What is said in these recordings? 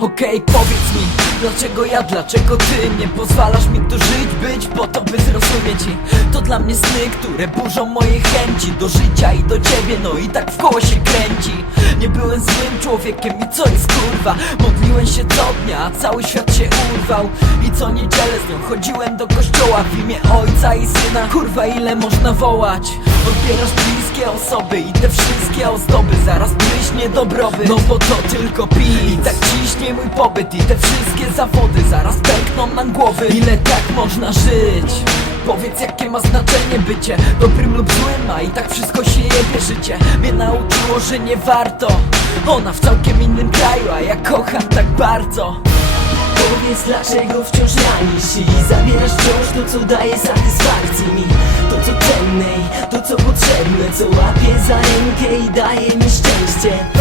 Okej, powiedz mi, dlaczego ja, dlaczego ty nie pozwalasz mi tu żyć, być po to, by zrozumieć i To dla mnie sny, które burzą moje chęci Do życia i do ciebie, no i tak w koło się kręci. Nie byłem złym człowiekiem i co jest kurwa? Modliłem się co dnia, a cały świat się urwał. I co niedzielę z nią chodziłem do kościoła W imię ojca i syna, kurwa ile można wołać? Odbierasz bliskie osoby i te wszystkie ozdoby. Zaraz pryśnie dobrobyt, no bo to tylko pij I tak ciśnie mój pobyt i te wszystkie zawody Zaraz pękną nam głowy, ile tak można żyć? Powiedz jakie ma znaczenie bycie Dobrym lub złym, a i tak wszystko się jebie życie. Mnie nauczyło, że nie warto. Ona w całkiem innym kraju, a ja kocham tak bardzo. Powiedz dlaczego wciąż ranisz i zabierasz wciąż to co daje satysfakcji mi? To co cenne i to co potrzebne Co łapie za rękę i daje mi szczęście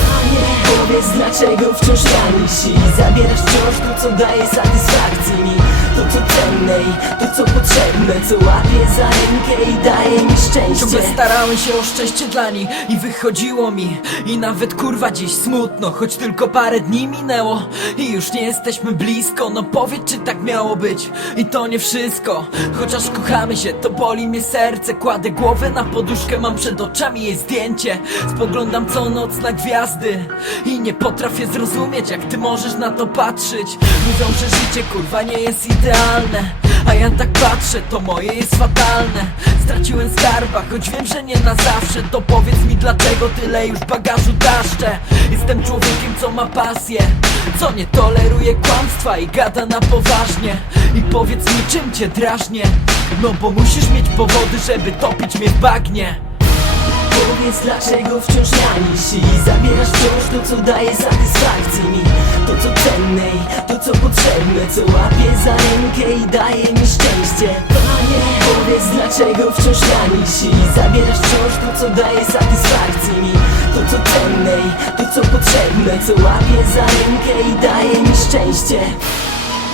Powiedz dlaczego wciąż ranisz i zabierasz wciąż to co daje satysfakcji mi? To co cenne i to co potrzebne Co łapie za rękę i daje mi szczęście. Ciągle starałem się o szczęście dla niej i wychodziło mi. I nawet kurwa dziś smutno, choć tylko parę dni minęło I już nie jesteśmy blisko, no powiedz czy tak miało być? I to nie wszystko, chociaż kochamy się, to boli mnie serce. Kładę głowę na poduszkę, mam przed oczami jej zdjęcie. Spoglądam co noc na gwiazdy I nie potrafię zrozumieć jak ty możesz na to patrzeć. Mówią, że życie kurwa nie jest idealne a ja tak patrzę, to moje jest fatalne. Straciłem skarba, choć wiem, że nie na zawsze To powiedz mi dlaczego tyle już bagażu daszczę Jestem człowiekiem, co ma pasję Co nie toleruje kłamstwa i gada na poważnie. I powiedz mi czym cię drażnie? No bo musisz mieć powody, żeby topić mnie w bagnie Powiedz dlaczego wciąż ranisz i zabierasz wciąż to co daje satysfakcji mi. To co cenne i to co potrzebne Co łapie za rękę i daje mi szczęście. Panie Powiedz dlaczego wciąż ranisz i zabierasz wciąż to co daje satysfakcji mi. To co cenne i to co potrzebne Co łapie za rękę i daje mi szczęście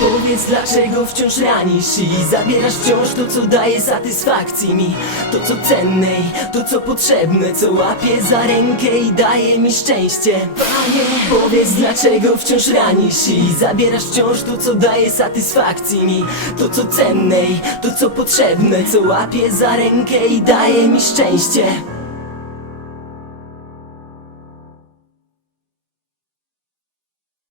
Powiedz dlaczego wciąż ranisz i zabierasz wciąż to co daje satysfakcji mi? To co cenne i to co potrzebne Co łapie za rękę i daje mi szczęście. Panie Powiedz dlaczego wciąż ranisz i zabierasz wciąż to co daje satysfakcji mi? To co cenne i to co potrzebne Co łapie za rękę i daje mi szczęście